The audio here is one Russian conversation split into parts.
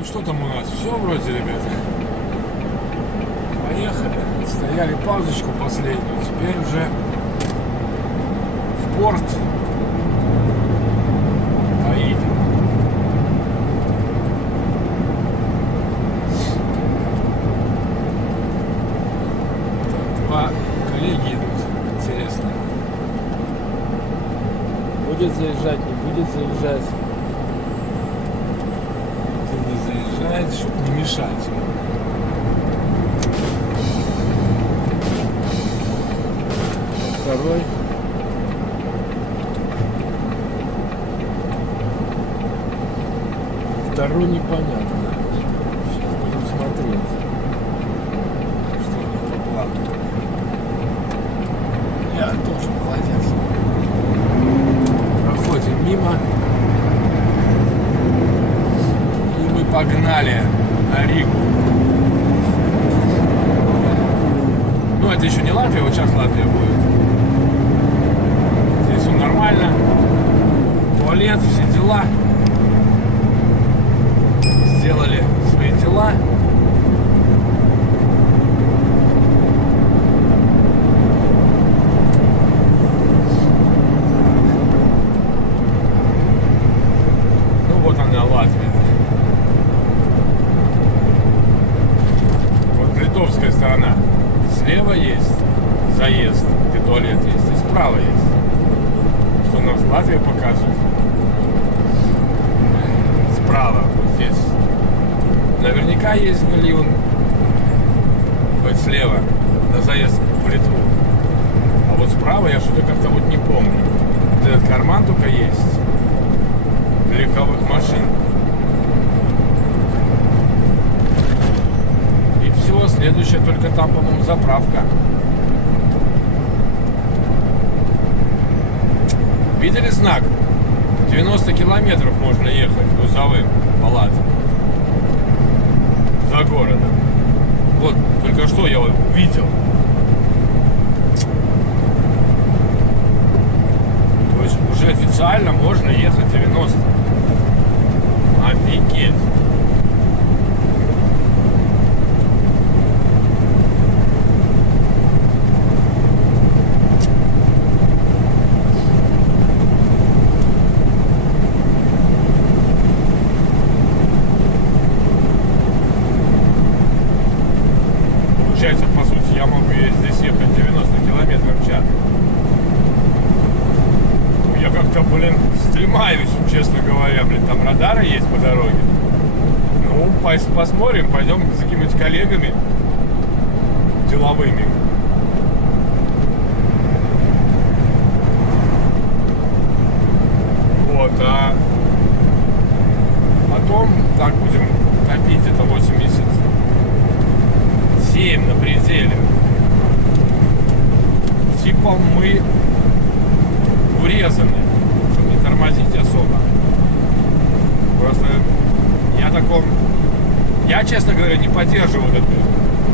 Ну что там у нас? Все вроде, ребята. Поехали. Стояли паузочку последнюю. Теперь уже в порт поедем. Так, два коллеги идут. Интересно. Будет заезжать, не будет заезжать. Заезжает, чтобы не мешать. Второй. Второй непонятно. Сейчас будем смотреть. Что у него по плану. Я тоже молодец. Проходим мимо. Погнали на Ригу. Ну, это еще не Латвия, вот сейчас Латвия будет. Здесь все нормально. Туалет, все дела. Сделали свои дела. Ну, вот она, Латвия. Литовская сторона. Слева есть заезд, где туалет есть, и справа есть. Что нам Латвия показывает? Справа, вот здесь. Наверняка есть галеон. Вот слева, на заезд в Литву. А вот справа я что-то как-то вот не помню. Вот этот карман только есть. Для легковых машин. Следующая только там, по-моему, заправка. Видели знак? 90 километров можно ехать грузовым по Латвии. За городом. Вот, только что я увидел. То есть уже официально можно ехать 90. Офигеть. По сути, я могу здесь ехать 90 километров в час. Я как-то, стремаюсь, честно говоря, там радары есть по дороге. Ну, посмотрим, пойдем с какими-нибудь коллегами деловыми. Вот, а потом так будем копить, это 87 на пределе. Типа мы урезаны, чтобы не тормозить особо. Просто я, честно говоря, не поддерживаю эту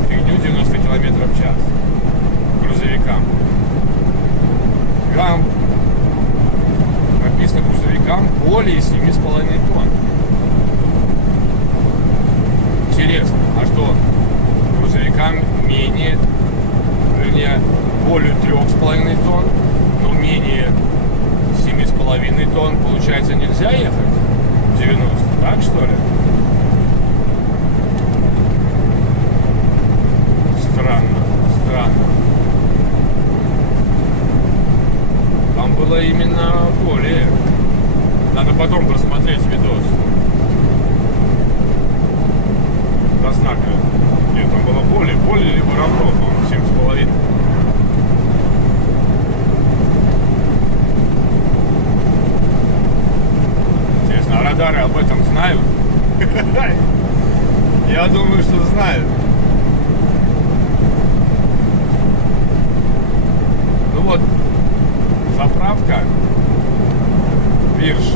фигню 90 километров в час грузовикам. Там написано грузовикам более 7,5 тонн. Интересно, а что? Грузовикам менее, вернее, более 3,5 тонн, но менее 7,5 тонн, получается, нельзя ехать 90, так что ли? Странно. Там было именно более. Надо потом просмотреть видос. До знака. Нет, там было более либо равно, по-моему, 7,5. Интересно, а радары об этом знают? Я думаю, что знают. Ну вот, заправка Вирш,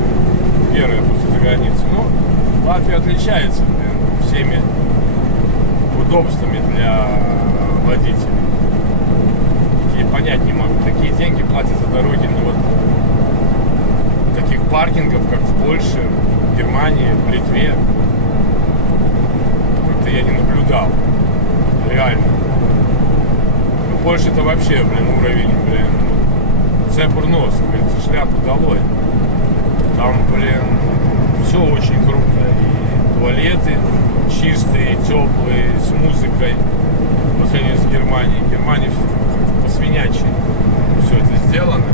первая после заграницы. Ну, Латвия отличается всеми удобствами для водителей. Такие понять не могу. Такие деньги платят за дороги, но вот таких паркингов, как в Польше, в Германии, в Литве, как-то я не наблюдал. Реально. Ну, Польша-то вообще, уровень, цепур нос, шляпу долой. Там, все очень круто. И туалеты чистые, теплые, с музыкой. По сравнению с Германией. Германия как-то по-свинячьи все это сделано.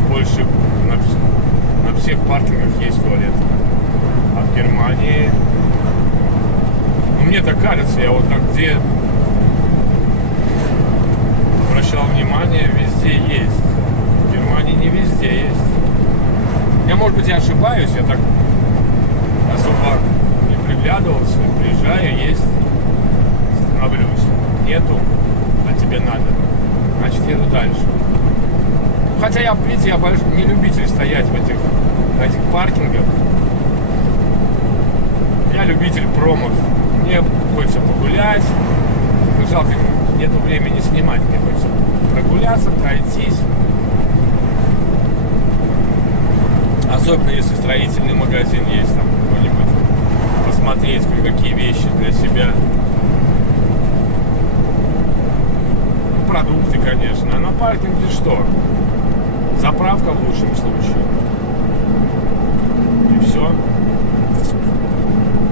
В Польше на всех паркингах есть туалеты. А в Германии, мне так кажется, я вот так где обращал внимание, везде есть. В Германии не везде есть. Я, может быть, я ошибаюсь, я так особо не приглядывался. Приезжаю, есть, становлюсь. Нету, а тебе надо. Значит, еду дальше. Хотя я, видите, я не любитель стоять на этих паркингах. Я любитель промов. Мне хочется погулять. Жалко, нету времени снимать. Мне хочется прогуляться, пройтись. Особенно если строительный магазин есть там какой-нибудь. Посмотреть кое-какие вещи для себя. Продукты, конечно. А на паркинге что? Заправка в лучшем случае. И все.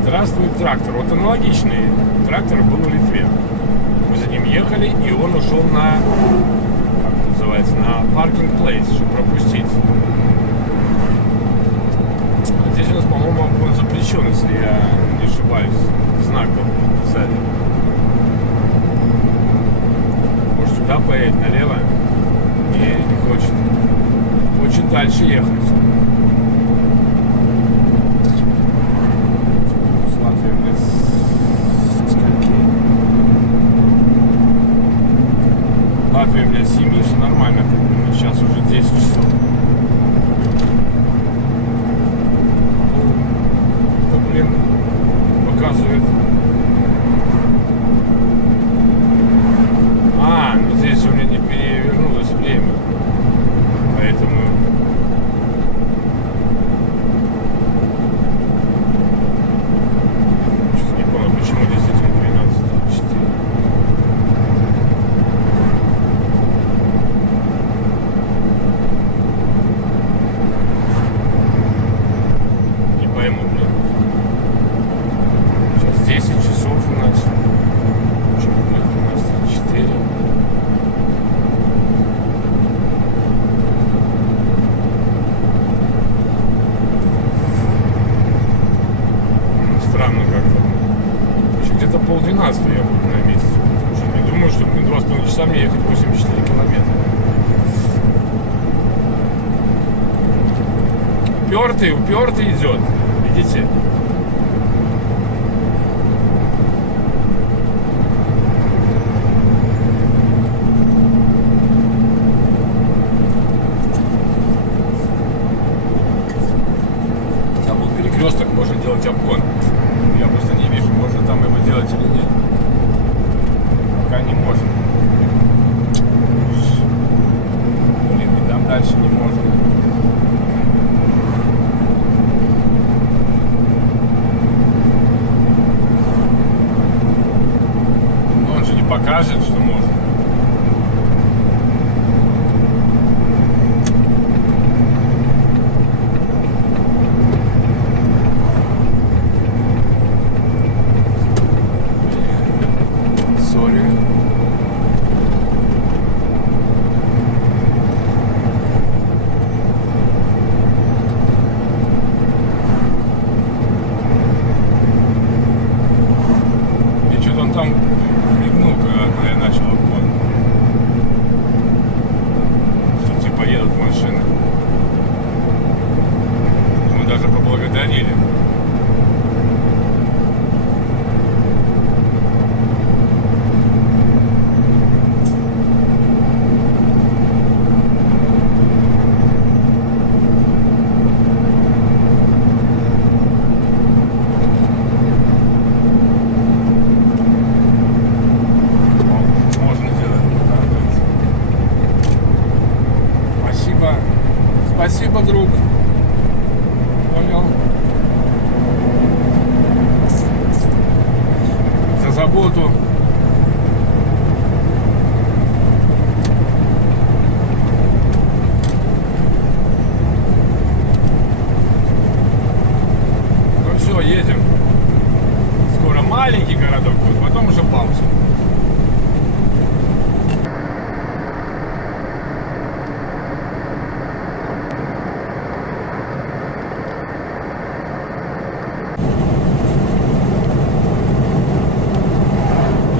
Здравствует трактор. Вот аналогичный трактор был в Литве. Мы за ним ехали, и он ушел на, как это называется, на паркинг плейс, чтобы пропустить. Здесь у нас, по-моему, он запрещен, если я не ошибаюсь, знаком сзади. Может, сюда поедет, налево? Не хочет. Хочет дальше ехать. Латвия, блядь, с 7, все нормально. Сейчас уже 10 часов. Это, показывает. Ну здесь у меня не перевернулось время. Поэтому... Что-то не понял, почему действительно 12:04. Сейчас 10 часов у нас. Почему 12:04? Странно как-то. Еще где-то 11:30 я буду на месте. Уже не думаю, что 2,5 часа мне ехать 84 километра. Упертый идет. Видите? Там был перекресток, можно делать обгон. Я просто не вижу, можно там его делать или нет. Пока не можно. Блин, и там дальше не можно. Покажет, что можно. Сори. И что-то он там мигнул, когда я начал обгон. Что типа едут машины. Мы даже поблагодарили. Спасибо, друг. понял. За заботу. Ну все, едем. Скоро маленький городок будет, потом уже Балтия.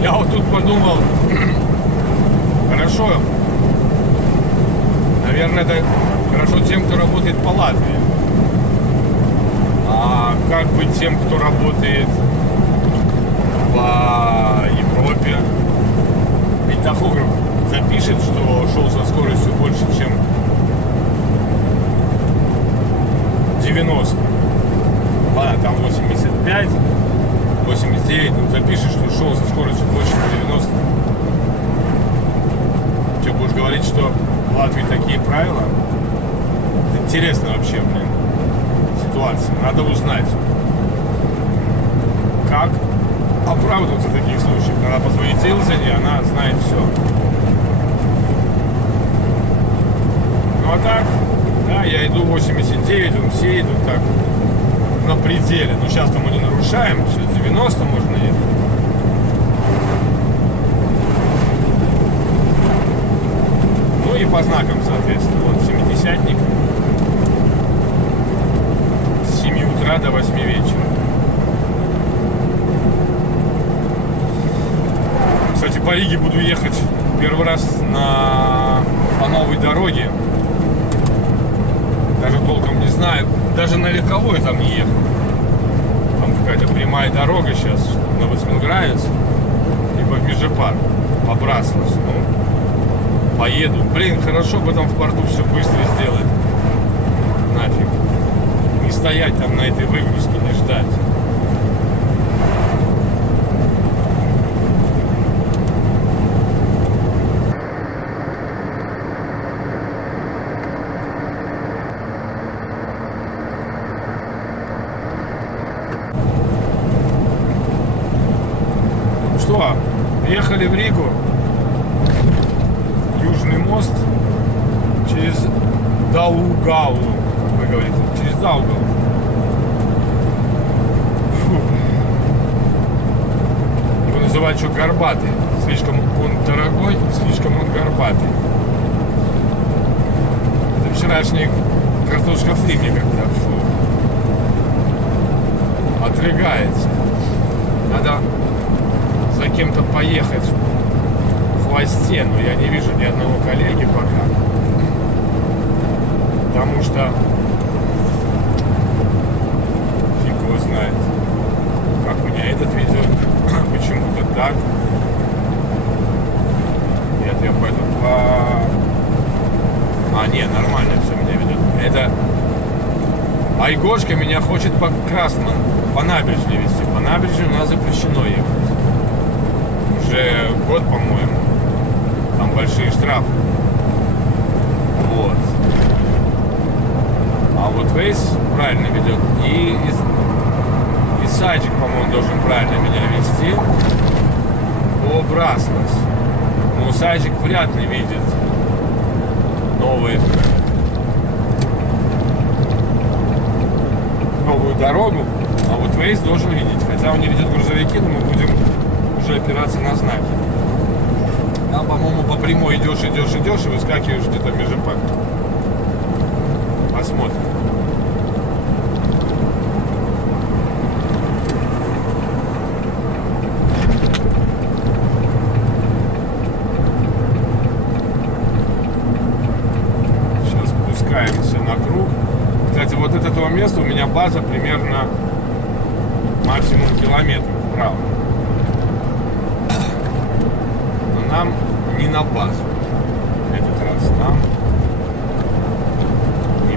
Я вот тут подумал, хорошо, наверное, это хорошо тем, кто работает по Латвии. А как быть тем, кто работает по Европе? Ведь тахограф запишет, что шел со скоростью больше, чем 90. Ладно, там 85. 89, ну запишешь, что шел со скоростью больше 90. Что, будешь говорить, что в Латвии такие правила? Интересно вообще, блин, ситуация. Надо узнать, как оправдываться в таких случаях. Надо позвонить Илзене, она знает все. Ну а так, да, я иду 89, он все идут так на пределе. Но сейчас-то мы не нарушаем, сейчас 90 можно ехать. Ну и по знакам, соответственно. Вот 70-ник с 7 утра до 8 вечера. Кстати, по Риге буду ехать первый раз по новой дороге. Даже толком не знаю. Даже на легковой там не ехал. Там какая-то прямая дорога сейчас на Восьмингравец, либо в Межепарк, по Браславу. Ну, поеду. Блин, хорошо бы там в порту все быстро сделать. Нафиг. Не стоять там на этой выгрузке, не ждать. Что, ехали в Ригу, Южный мост через Даугаву, как вы говорите, через Даугаву. Фу. Его называют что, горбатый. Слишком он дорогой, слишком он горбатый. Это вчерашний картошка фри мне как-то отрыгается. Надо за кем-то поехать в хвосте, но я не вижу ни одного коллеги пока. Потому что фиг его знает, как меня этот ведет, почему-то так. Нет, я пойду по... А, нет, нормально все меня ведет. Это Айгошка меня хочет по Красман, по набережной вести. По набережной у нас запрещено ехать. Уже год, по-моему. Там большие штрафы. Вот. А вот Вейс правильно ведет. И Садик, по-моему, должен правильно меня вести по Браславу. Но Садик вряд ли видит новую дорогу. А вот Вейс должен видеть. Хотя он не видит грузовики, но мы будем уже опираться на знаки. Там, по-моему, по прямой идешь и выскакиваешь где-то в Межепарк. Посмотрим. Сейчас спускаемся на круг. Кстати, вот от этого места у меня база примерно максимум километр вправо. Но нам не на базу этот раз. Нам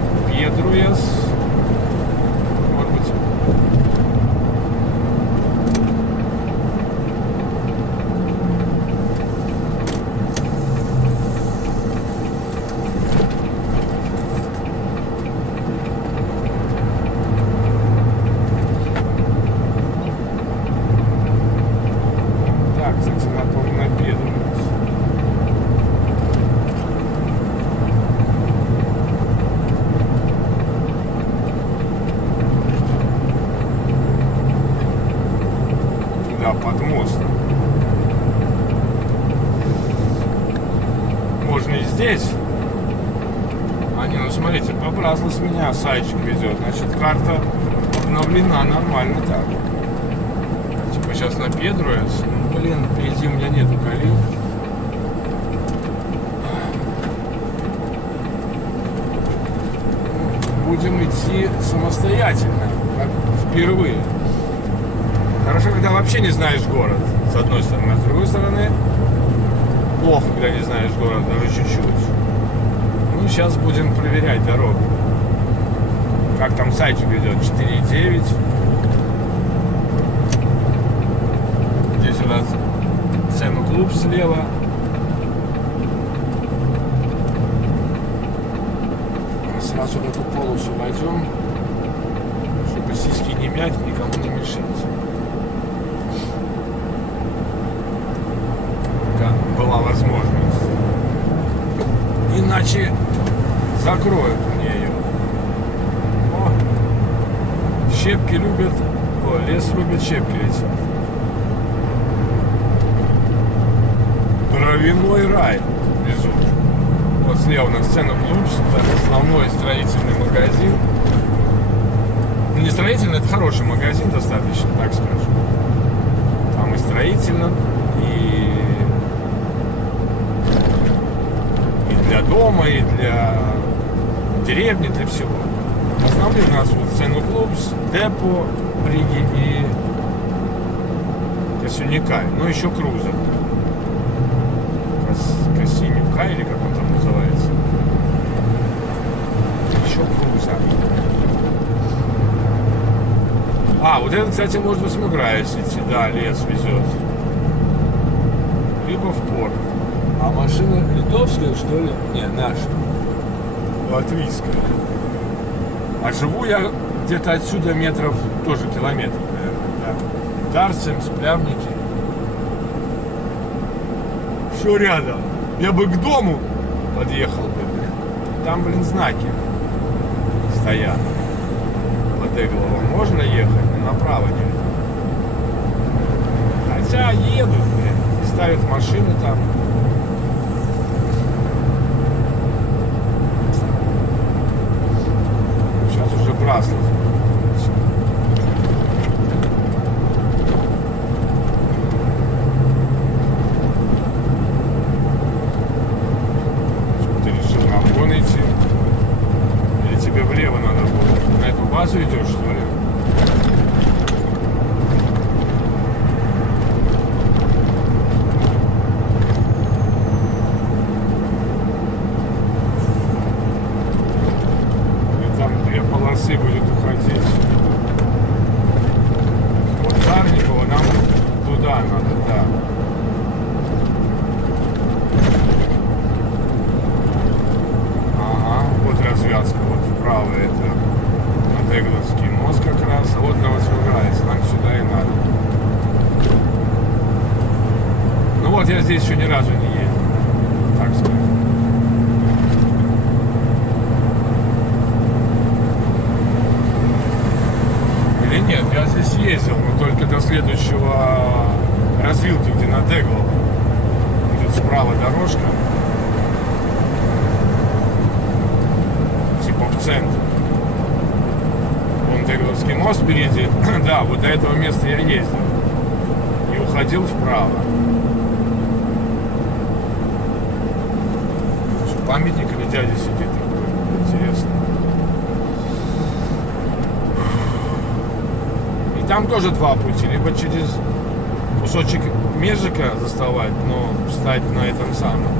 не Педруес. Может быть. смотрите, побразлась меня, сайчик ведет. Значит, карта обновлена нормально так. Типа сейчас на Педруэс. Ну, блин, впереди у меня нету колен. Будем идти самостоятельно, как впервые. Хорошо, когда вообще не знаешь город, с одной стороны. А с другой стороны, плохо, когда не знаешь город, даже чуть-чуть. Ну, сейчас будем проверять дорогу. Как там сайтик ведет? 4.9. Здесь у нас цену-клуб слева. Сразу в эту полосу войдем, чтобы сиськи не мять, никому не мешать. Пока была возможность. Иначе закроют мне ее. О, щепки любят, лес любит, щепки летят. Травяной рай везут. Вот слева у нас сцена Клубс, это основной строительный магазин. Не строительный, это хороший магазин достаточно, так скажем. Там и строительно, и для дома, и для деревни, для всего. Основные у нас вот сцена Клубс, Депо, Бриги и Косюника, ну еще Крузер. Косинюка, или как он там называется. Еще Крузер. А, вот это, кстати, можно в Смуграес идти, да, лес везет. Либо в порт. А машина литовская, что ли? Не, наша. Латвийская. А живу я где-то отсюда метров, тоже километр, наверное, да. Тарцем, Сплявники. Все рядом. Я бы к дому подъехал бы. Там, блин, знаки стоят. Под Эгловым можно ехать, но направо нельзя. Хотя едут, блин, и ставят машины там. Сейчас уже Браслов. Базу идешь, что ли? И там 2 полосы будет уходить. Вот Тарниково нам туда надо, да. Ага, вот развязка, вот вправо это. Эгловский мост как раз, а вот Новосмуграес, нам сюда и надо. Ну вот я здесь еще ни разу не ездил, так сказать. Или нет, я здесь ездил, но только до следующего развилки, где над Эгловым. Будет справа дорожка. Типа в центр. Эгловский мост впереди, да, вот до этого места я ездил и уходил вправо. Памятник или дядя сидит такой, интересно. И там тоже 2 пути, либо через кусочек Межика заставать, но встать на этом самом,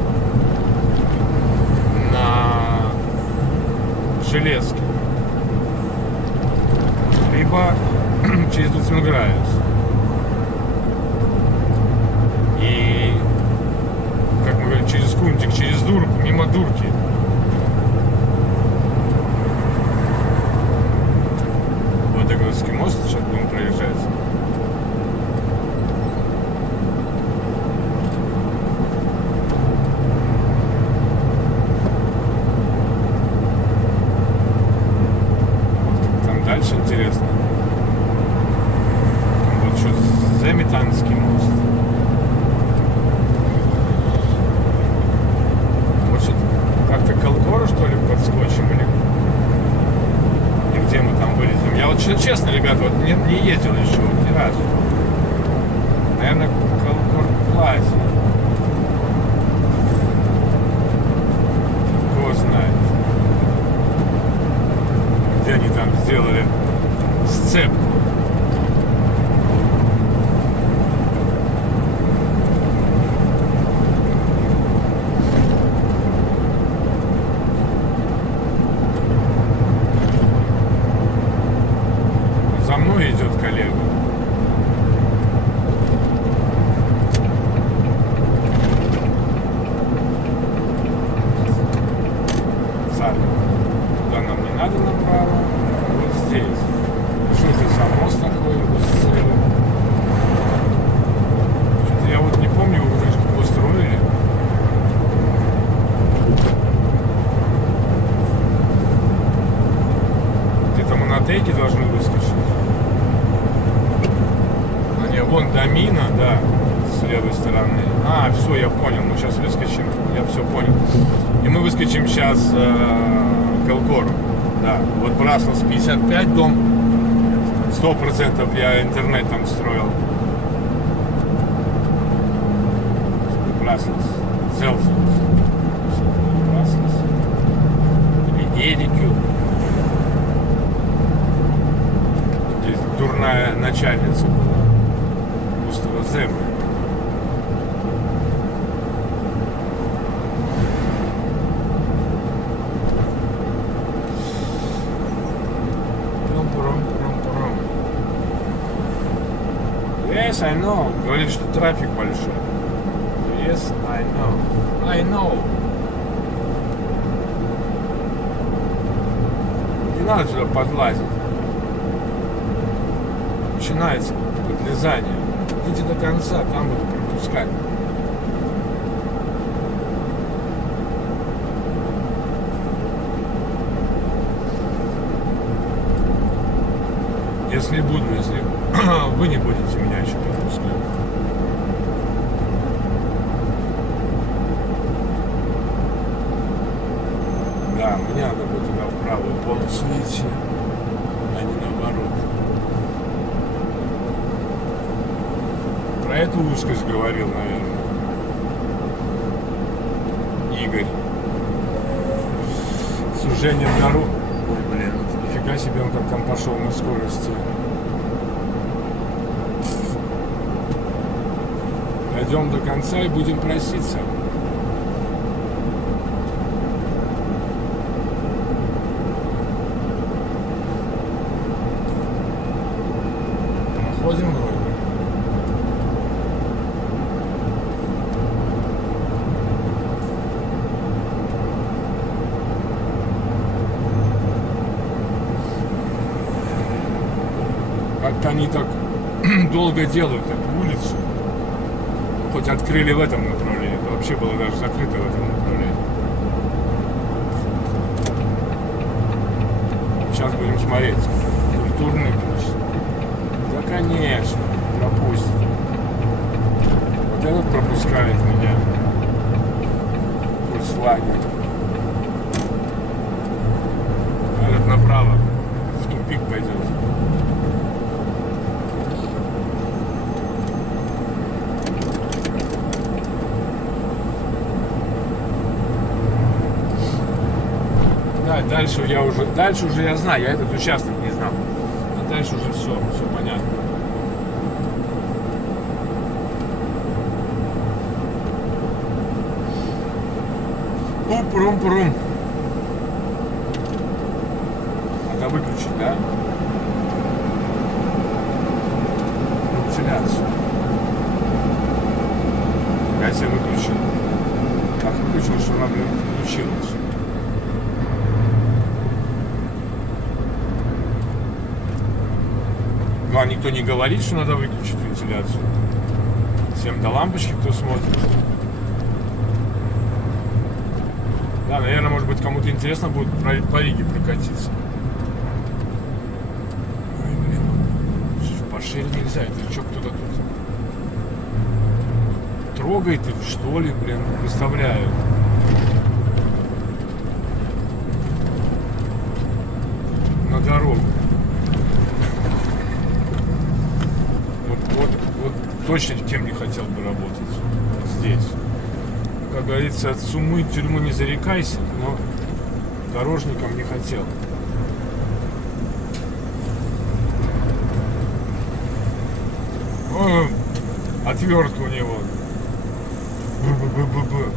на железке. Либо через Смуграес. И, как мы говорим, через Кунтик, через Дурку, мимо Дурки. Вот Эгловский мост, сейчас будем проезжать. Дальше интересно. Вот что Заметанский мост. Может, как-то Колгора, что ли, подскочим или Если честно, ребята, вот не ездил еще вот ни разу. Наверное, Колкор Плазе. Кто знает. Где они там сделали сцепку. За мной идет коллега. Туда нам не надо направо, вот здесь. Что это за мост такой? Что-то я вот не помню, его вроде как построили. Где-то мы на тейке должны выскочить. А не, вон домина, да, с левой стороны. А, все, я понял, мы сейчас выскочим, я все понял. И мы выскочим сейчас к Элгору. Да, вот Браслс 55 дом. 100% я интернет там строил. Браслс. Зелзус. Браслс. Или Эрикю. Здесь дурная начальница была. Густава Земля. Yes, I know. Говорит, что трафик большой. Yes, I know. I know. Не надо сюда подлазить. Начинается подлезание. Идите до конца, там буду пропускать. Если буду, если вы не будете меня еще пропускать. Да, мне надо будет туда в правую полосу идти, а не наоборот. Про эту узкость говорил, наверное, Игорь. Сужение дорог. Ой, блин, нифига себе он как там пошел на скорости. Дойдем до конца и будем проситься. Находим вроде. Как-то они так долго делают эту улицу. Хоть открыли в этом направлении, это вообще было даже закрыто в этом направлении. Сейчас будем смотреть. Культурный путь. Да, конечно, пропустит. Вот этот пропускает меня. Volkswagen. А этот направо в тупик пойдет. Дальше уже я знаю, я этот участок не знал. А дальше уже все понятно. Пум-пурум-пурум. Надо выключить, да? Вентиляцию. Я себе выключил. Так выключил, что она, блин, включилась. А никто не говорит, что надо выключить вентиляцию. Всем до лампочки, кто смотрит. Да, наверное, может быть, кому-то интересно будет по Риге прокатиться. Ой, блин, пошире нельзя. Это что, кто-то тут трогает их, что ли, блин, выставляют. На дорогу. Вот точно кем не хотел бы работать. Вот здесь. Как говорится, от сумы тюрьмы не зарекайся, но дорожником не хотел. О, отвертка у него. Б-б-б-б-б.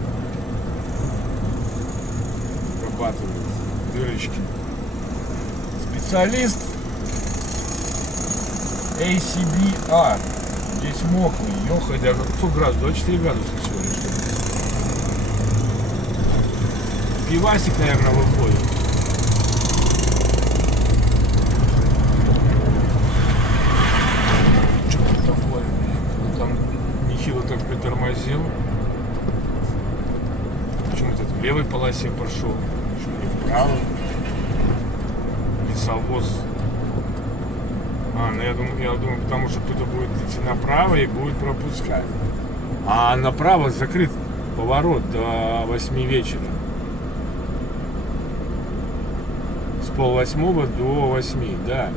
Вырабатывает дырочки. Специалист ACBR. Здесь мокрый, ёхай, даже сколько градусов? 24 градуса всего лишь. Пивасик, наверное, выходит. Что-то такое. Там нехило так притормозил. Почему-то в левой полосе пошел, почему не вправо. Лесовоз. Ну я думаю, потому что кто-то будет идти направо и будет пропускать. А направо закрыт поворот до 8 вечера. С 7:30 до 8, да.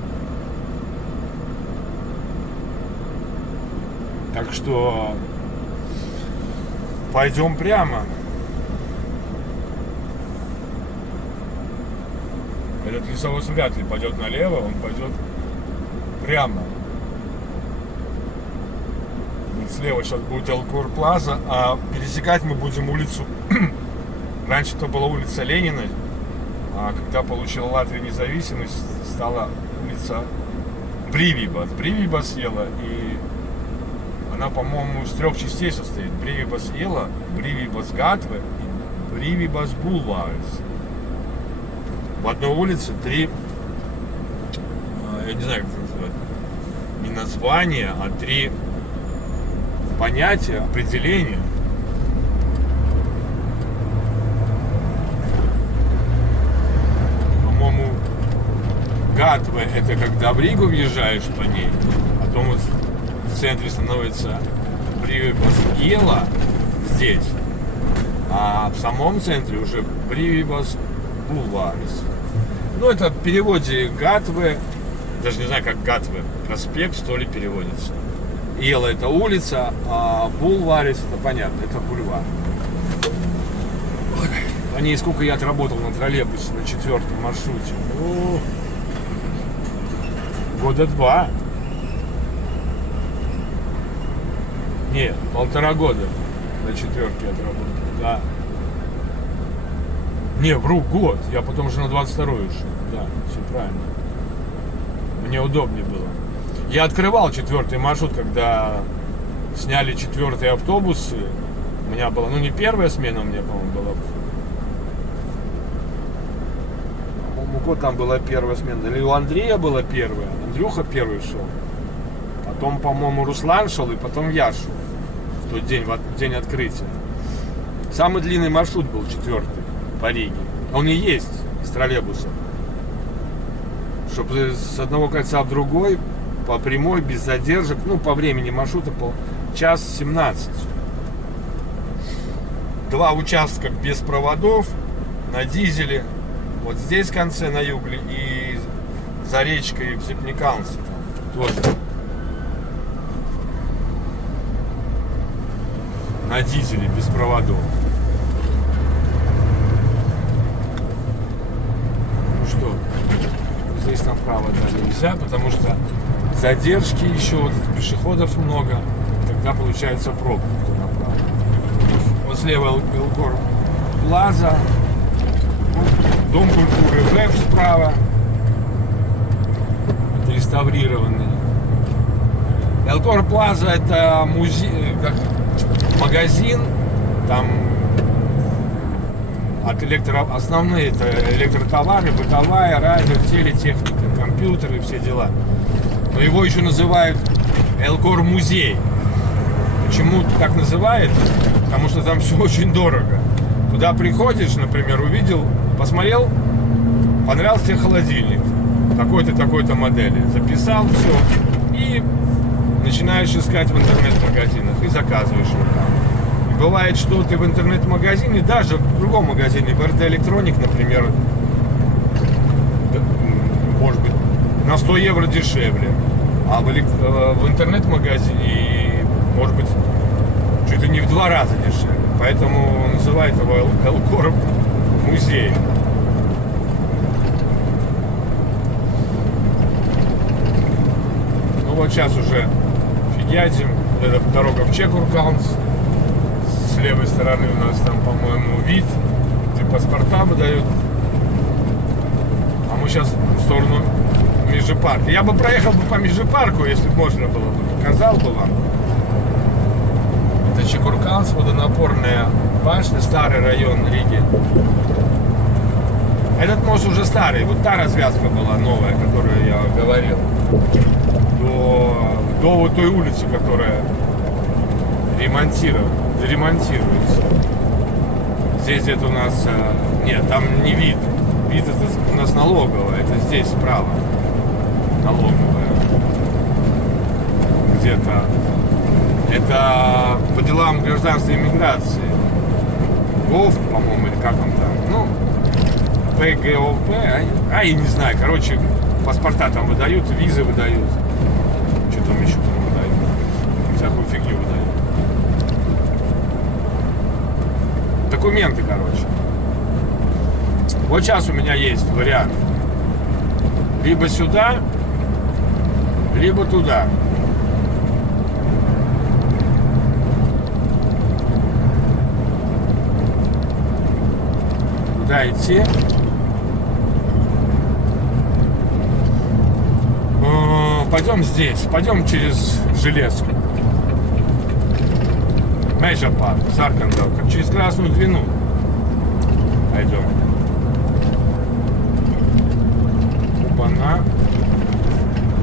Так что пойдем прямо. Этот лесовоз вряд ли пойдет налево, он пойдет прямо. Вот слева сейчас будет Элкор Плаза, а пересекать мы будем улицу. Раньше это была улица Ленина, а когда получила Латвия независимость, стала улица Бривибас. Бривибас Ела, и она, по-моему, из 3 частей состоит. Бривибас Ела, Бривибас Гатве и Бривибас Булварс. В одной улице 3, я не знаю, как это называть, не названия, а 3 понятия, определения. По-моему, Гатве — это когда в Ригу въезжаешь по ней, потом вот в центре становится Бривибас Ела здесь, а в самом центре уже Бривибас Булварс. Ну, это в переводе Гатве, даже не знаю, как Гатве, проспект, что ли, переводится. Ела — это улица, а Булварис — это понятно, это бульвар. По ней сколько я отработал на троллейбусе на 4-м маршруте. О, года 2. Нет, 1,5 года на 4-ке отработал, да. Не, вру, год. Я потом уже на 22-ю ушел. Да, все правильно. Мне удобнее было. Я открывал 4-й маршрут, когда сняли 4-й автобусы. У меня была, ну не первая смена у меня, по-моему, была. По-моему, год там была первая смена. Или у Андрея была первая. Андрюха первый шел. Потом, по-моему, Руслан шел, и потом я шел. В тот день, в день открытия. Самый длинный маршрут был 4-й. По Риге. Он и есть из троллейбуса. Чтобы с одного кольца в другой, по прямой, без задержек, ну, по времени маршрута, по 1:17. 2 участка без проводов, на дизеле. Вот здесь в конце, на Югле, и за речкой в Зипникансе. Тоже. На дизеле, без проводов. Здесь направо, да, нельзя, потому что задержки еще, вот пешеходов много, тогда получается пробка направо. Вот слева Элкор Плаза, Дом культуры ВЭФ справа, реставрированный. Элкор Плаза — это музей, как магазин, там от основные это электротовары, бытовая, радио, телетехника, компьютеры, все дела. Но его еще называют Элкор музей. Почему так называют? Потому что там все очень дорого. Туда приходишь, например, увидел, посмотрел, понравился тебе холодильник такой-то, такой-то модели. Записал все и начинаешь искать в интернет-магазинах и заказываешь его там. Бывает, что ты в интернет-магазине, даже в другом магазине, в РТ Электроник, например, может быть, на 100 евро дешевле. А в интернет-магазине, может быть, чуть ли не в 2 раза дешевле. Поэтому называют его Элкор музеем. Ну вот сейчас уже фигятим. Это дорога в Чекуркаунс. С левой стороны у нас там, по-моему, вид, где паспорта выдают. А мы сейчас в сторону Межипарка. Я бы проехал бы по Межипарку, если бы можно было бы. Показал бы вам. Это Чекуркаунс, водонапорная башня, старый район Риги. Этот мост уже старый. Вот та развязка была новая, которую я говорил. До вот той улицы, которая ремонтируется. Здесь где-то у нас... Нет, там не вид. Вид это у нас налоговая. Это здесь справа. Налоговая. Где-то. Это по делам гражданства и иммиграции. ГОВ, по-моему, или как он там. Ну, ПГОП. Я не знаю. Короче, паспорта там выдают, визы выдают. Что там еще там выдают? Всякую фигню выдают. Документы, короче. Вот сейчас у меня есть вариант. Либо сюда, либо туда. Куда идти? Пойдем здесь. Пойдем через железку. Межипарк, Саркандал, как через Красную Двину. Пойдем. Опа-на.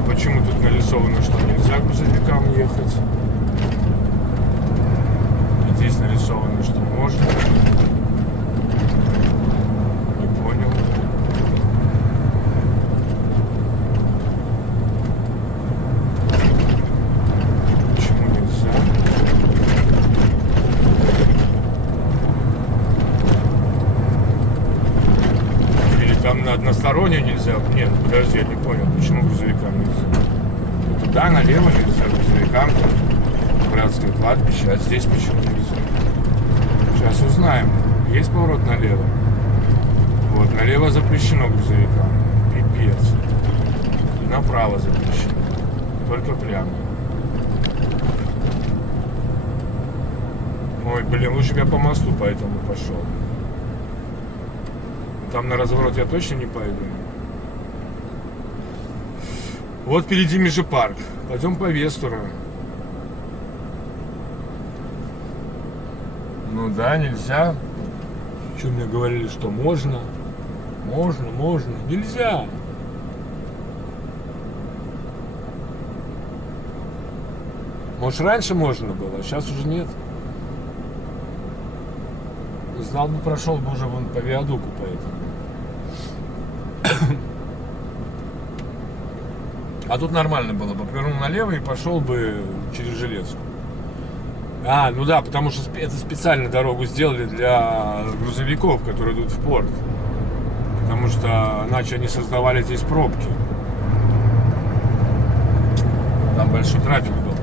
Почему тут нарисовано, что нельзя грузовикам ехать? И здесь нарисовано, что можно. Не понял. Почему нельзя? Там на одностороннюю нельзя? Нет, подожди, я не понял, почему грузовикам нельзя? Туда налево нельзя, грузовикам там братское кладбище, а здесь почему нельзя? Сейчас узнаем. Есть поворот налево? Вот, налево запрещено грузовикам. Пипец. И направо запрещено. Только прямо. Ой, блин, лучше бы я по мосту поэтому пошел. Там на разворот я точно не пойду. Вот впереди Межипарк. Пойдем по Вестеру. Ну да, нельзя. Что мне говорили, что можно? Можно. Нельзя. Может, раньше можно было, а сейчас уже нет. Знал бы, прошел бы уже вон по виадуку поэтому. А тут нормально было бы. Повернул налево и пошел бы через железку. Ну да, потому что это специально дорогу сделали для грузовиков, которые идут в порт. Потому что иначе они создавали здесь пробки. Там большой трафик был.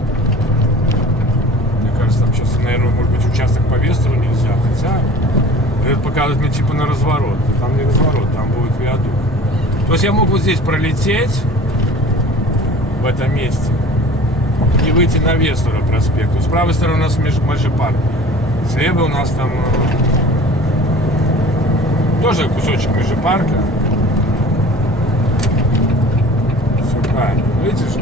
Мне кажется, там сейчас, наверное, может быть, участок по Вестеру нельзя. Хотя это показывает мне типа на разворот. Там не разворот, там будет виадук. То есть я мог вот здесь пролететь в этом месте и выйти на Вестера проспект. С правой стороны у нас Межипарк. Слева у нас там тоже кусочек Межипарка. Все правильно. Видишь?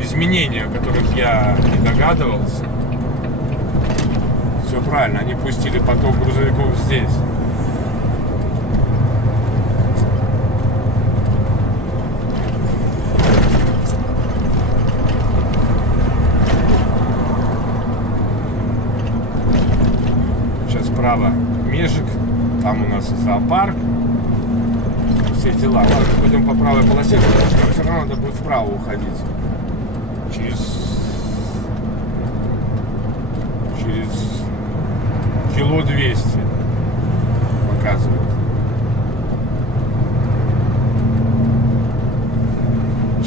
Изменения, о которых я не догадывался. Все правильно. Они пустили поток грузовиков здесь. Справа Межик, там у нас зоопарк, все дела. Ладно, пойдем по правой полосе, потому что все равно надо будет вправо уходить. Через кило 200 показывает.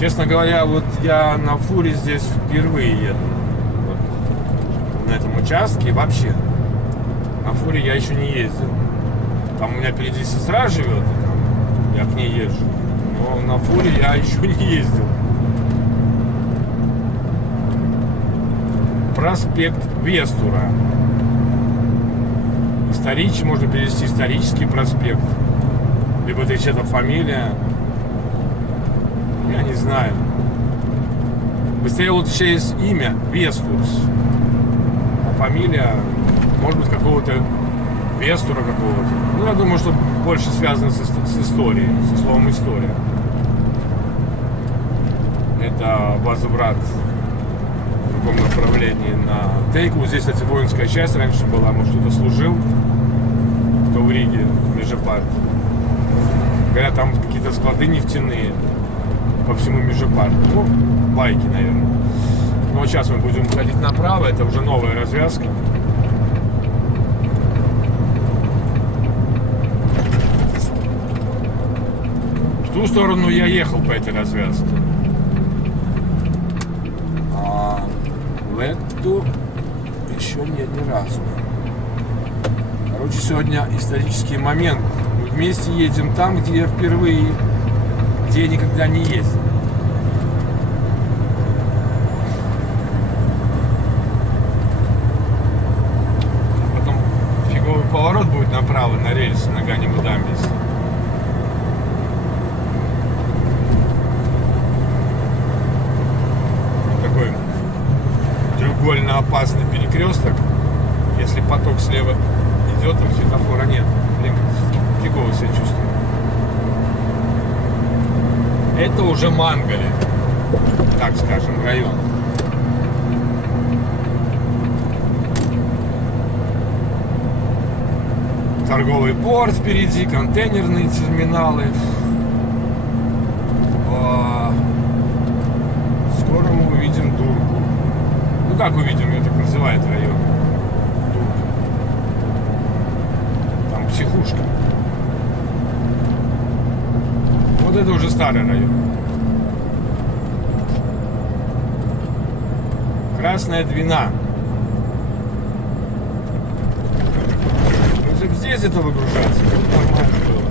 Честно говоря, вот я на фуре здесь впервые еду. Вот, на этом участке вообще. На фуре я еще не ездил. Там у меня впереди сестра живет, и там я к ней езжу. Но на фуре я еще не ездил. Проспект Вестура. Можно перевести исторический проспект. Либо это чья-то фамилия. Я не знаю. Быстрее вот еще есть имя Вестурс. А фамилия, может быть, какого-то Вестура какого-то. Ну, я думаю, что больше связано с историей, со словом история. Это возврат в другом направлении на Тейку. Здесь, кстати, воинская часть раньше была, может, кто-то служил, кто в Риге, в Межепарке. Говорят, там какие-то склады нефтяные по всему Межепарку. Ну, байки, наверное. Но вот сейчас мы будем ходить направо, это уже новая развязка. В ту сторону я ехал по этой развязке. А в эту еще нет ни разу. Короче, сегодня исторический момент. Мы вместе едем там, где я впервые, где я никогда не ездил. Потом фиговый поворот будет направо на рельсы на Ганиму-Дамбисе. Такой треугольно опасный перекресток. Если поток слева идет, там светофора нет. Блин, фигово себя чувствую. Это уже Мангали, так скажем, район. Торговый порт впереди, контейнерные терминалы. Скоро мы увидим Дурку. Ну как увидим, ее так называют район. Дурка. Там психушка. Вот это уже старый район. Красная Двина. Ну, здесь это выгружаться, как нормально было.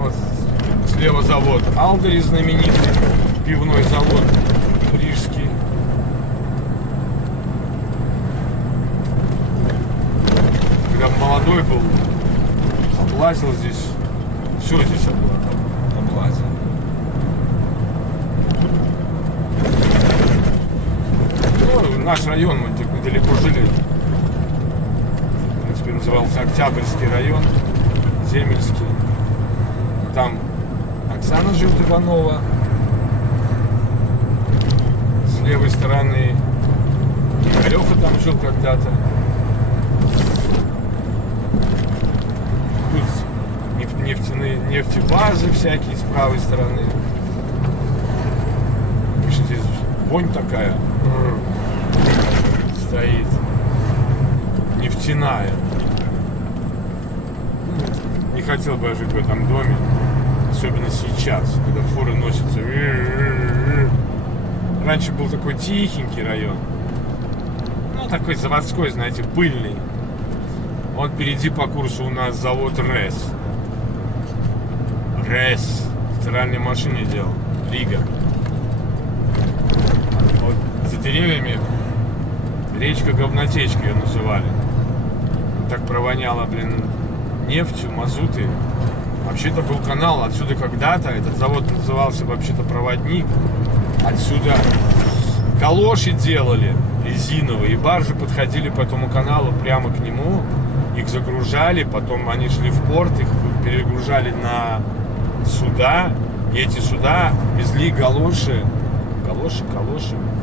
Вот слева завод Алдери знаменитый, пивной завод рижский. Когда молодой был, облазил здесь, все здесь облазил. Ну, наш район, мы далеко жили. В принципе, назывался Октябрьский район, Земельский. Там Оксана живет, Иванова. С левой стороны Игореха там жил когда-то. Тут нефтебазы всякие с правой стороны. Здесь вонь такая стоит. Нефтяная. Не хотел бы я жить в этом доме. Особенно сейчас, когда фуры носятся. Раньше был такой тихенький район. Ну, такой заводской, знаете, пыльный. Вот впереди по курсу у нас завод РЭС. РЭС. Стиральные машины делал. Рига. Вот за деревьями речка Говнотечка ее называли. Так провоняло, блин, нефтью, мазуты. Вообще-то был канал, отсюда когда-то, этот завод назывался вообще-то Проводник. Отсюда галоши делали резиновые, и баржи подходили по этому каналу прямо к нему, их загружали, потом они шли в порт, их перегружали на суда, и эти суда везли галоши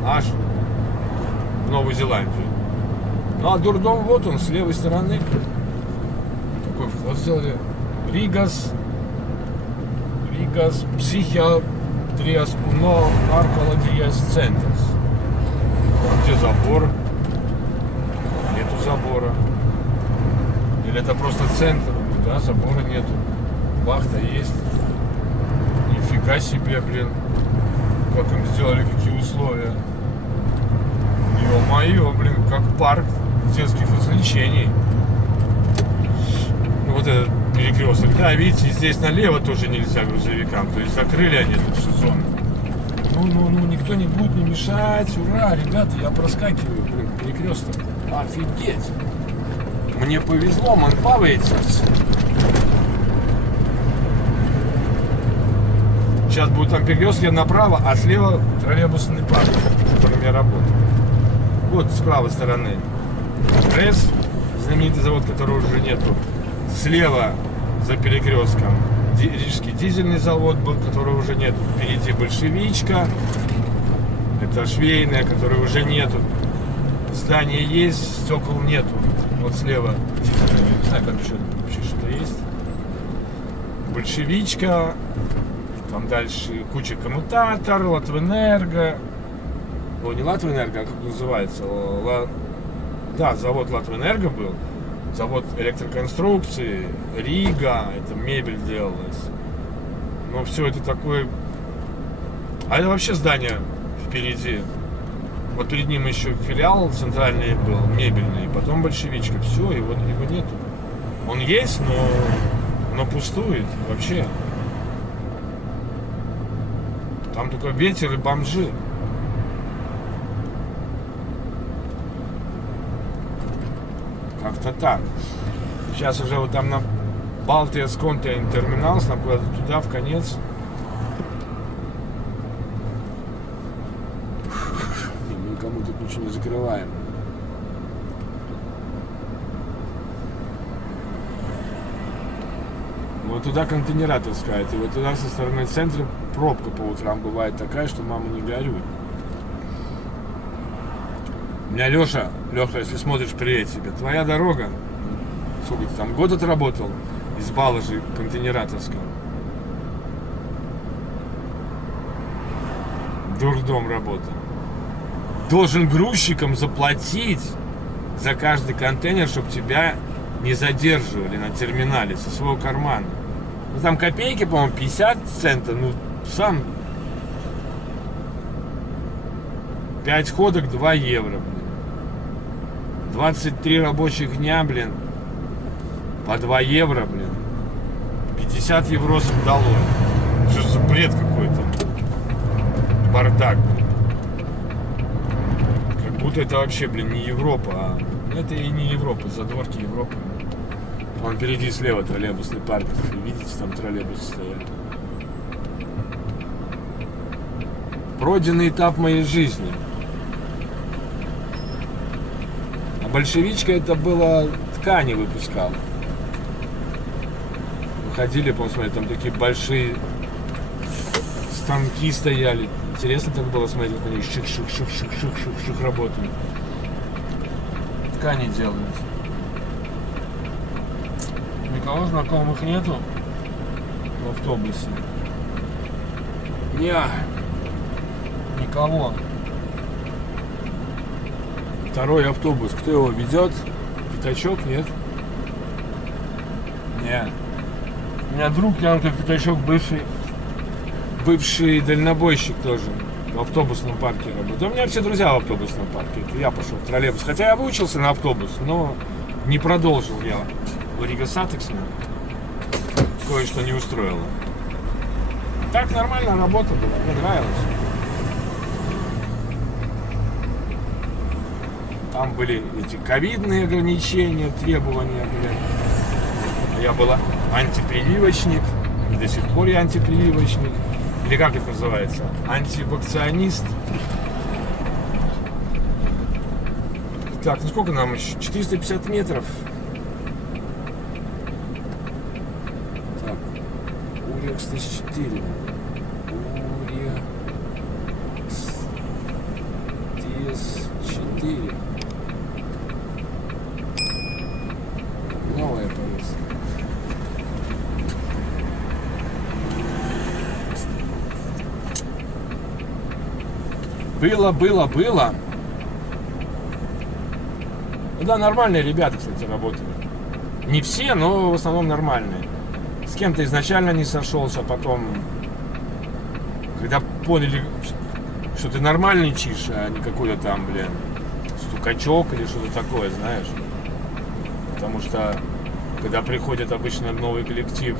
аж в Новую Зеландию. Ну а дурдом вот он, с левой стороны. Такой вход сделали. Ригас Психиатриас Уно Наркологиас Центрс. Где забор? Нету забора. Или это просто центр? Да, забора нету. Вахта есть. Нифига себе, блин. как им сделали, какие условия. Ё-моё, блин, как парк детских развлечений. Вот этот перекресток. Да, видите, здесь налево тоже нельзя грузовикам. То есть закрыли они тут всю зону. Ну, никто не будет мне мешать. Ура, ребята, я проскакиваю, блин, перекресток. Офигеть. Мне повезло, man paveicis. Сейчас будет там перекресток, я направо, а слева троллейбусный парк, в котором я работаю. Вот с правой стороны РЭС, знаменитый завод, которого уже нету. Слева за перекрестком Рижский дизельный завод был, которого уже нету. Впереди большевичка. Это швейная, которой уже нету. Здание есть, стекол нету. Вот слева. Не знаю, как еще вообще что-то есть. Большевичка. Там дальше куча коммутатор, Латвэнерго. О, не Латвэнерго, а как называется? Да, завод Латвэнерго был. Завод электроконструкции, Рига, это мебель делалась. Но все это такое... А это вообще здание впереди. Вот перед ним еще филиал центральный был, мебельный, потом большевичка. Все, его нету. Он есть, но пустует вообще. Там только ветер и бомжи. Как-то так. Сейчас уже вот там на Балтия Контейнер терминал, нам куда-то туда, в конец. Мы никому тут ничего не закрываем. Вот туда контейнера таскают. И вот туда со стороны центра пробка по утрам бывает такая, что мама не горюет. У меня Леша, если смотришь, привет тебе. Твоя дорога, сколько ты там год отработал, из Балажи контейнера таскал. Дурдом работа. Должен грузчикам заплатить за каждый контейнер, чтобы тебя не задерживали на терминале со своего кармана. Ну там копейки, по-моему, 50 центов, ну сам 5 ходок 2 евро, блин. 23 рабочих дня, блин, по 2 евро, блин. 50 евросов долой. Что за бред какой-то? Бардак, блин. Как будто это вообще, блин, не Европа, а... Это и не Европа, задворки Европы. Вон впереди слева троллейбусный парк. Видите, там троллейбусы стоят. Пройденный этап моей жизни. А большевичка это было, ткани выпускал. Выходили, по-моему, там такие большие станки стояли. Интересно так было смотреть, как они шик-шик-шик-шик-шик-шик работают. Ткани делают. Никого знакомых нету в автобусе. Никого. Второй автобус. Кто его ведет? Пятачок, нет? Не. У меня друг, Янка Пятачок, бывший дальнобойщик тоже. В автобусном парке работает. Да у меня все друзья в автобусном парке. Это я пошел в троллейбус. Хотя я выучился на автобус, но не продолжил я в Рига Сатексме. Кое-что не устроило. Так нормальная работа была, мне нравилось. Там были эти ковидные ограничения, требования, блядь. Я был антипрививочник, и до сих пор я антипрививочник. Или как это называется? Антивакционист. Так, ну сколько нам еще? 450 метров. Так, Урекс 1004. Урекс 4. Новая поездка. Было. Ну да, нормальные ребята, кстати, работали. Не все, но в основном нормальные. С кем-то изначально не сошелся, а потом, когда поняли, что ты нормальный чиш, а не какой-то там, блин, стукачок или что-то такое, знаешь. Потому что, когда приходит обычно новый коллектив,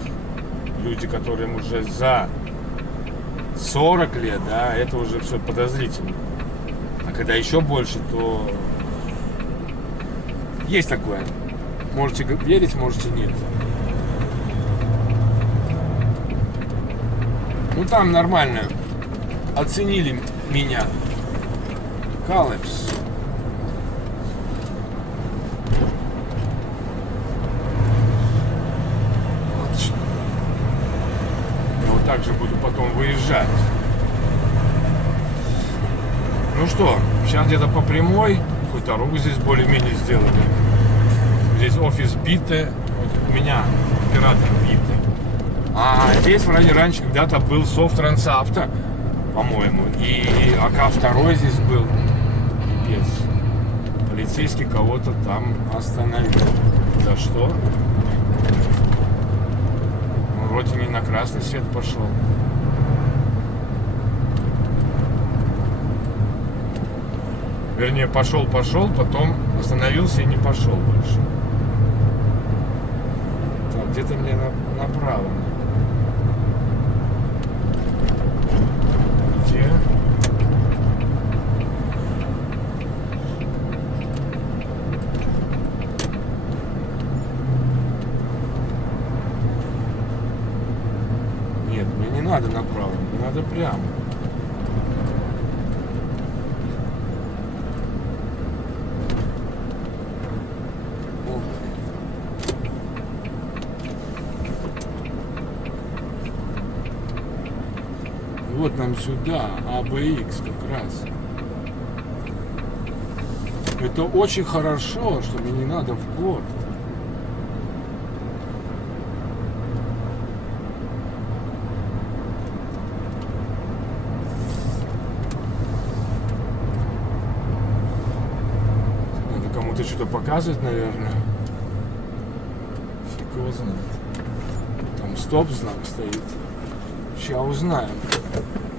люди, которым уже за 40 лет, да, это уже все подозрительно. А когда еще больше, то есть такое. Можете верить, можете нет. Ну там нормально оценили меня. Калепс. Отлично. Я вот так же буду потом выезжать. Ну что, сейчас где-то по прямой, хоть дорогу здесь более-менее сделали. Здесь офис биты, вот у меня оператор биты. А здесь вроде раньше когда-то был Софтрансавто, по-моему, и АК-2 здесь был. Пипец. Полицейский кого-то там остановил. За что? Он вроде не на красный свет пошел. Вернее, пошел, потом остановился и не пошел больше. Так, где-то мне направо. Где? Нет, мне не надо направо, мне надо прямо. Вот нам сюда, АБХ как раз. Это очень хорошо, что мне не надо в порт. Надо кому-то что-то показывать, наверное. Фиг его знает. Там стоп-знак стоит. Сейчас узнаем.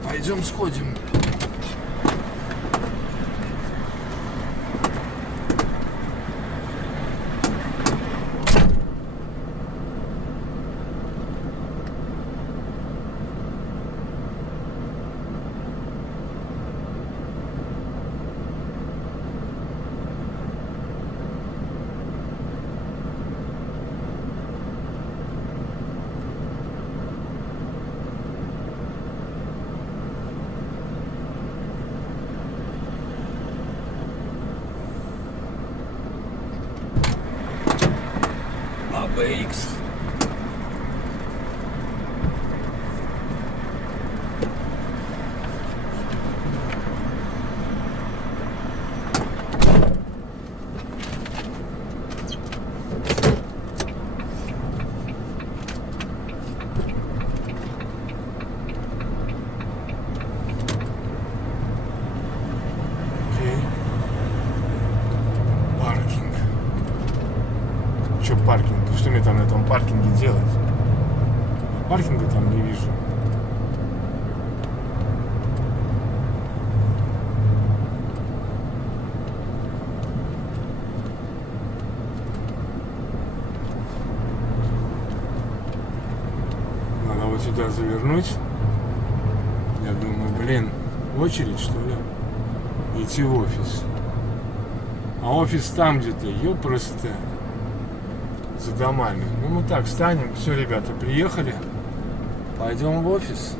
Пойдем сходим. АБХ. Паркинг. Что мне там на этом паркинге делать? Паркинга там не вижу. Надо вот сюда завернуть. Я думаю, блин, очередь, что ли? Идти в офис. А офис там где-то, ёпрст. За домами. Ну мы так встанем. Все, ребята, приехали. Пойдем в офис.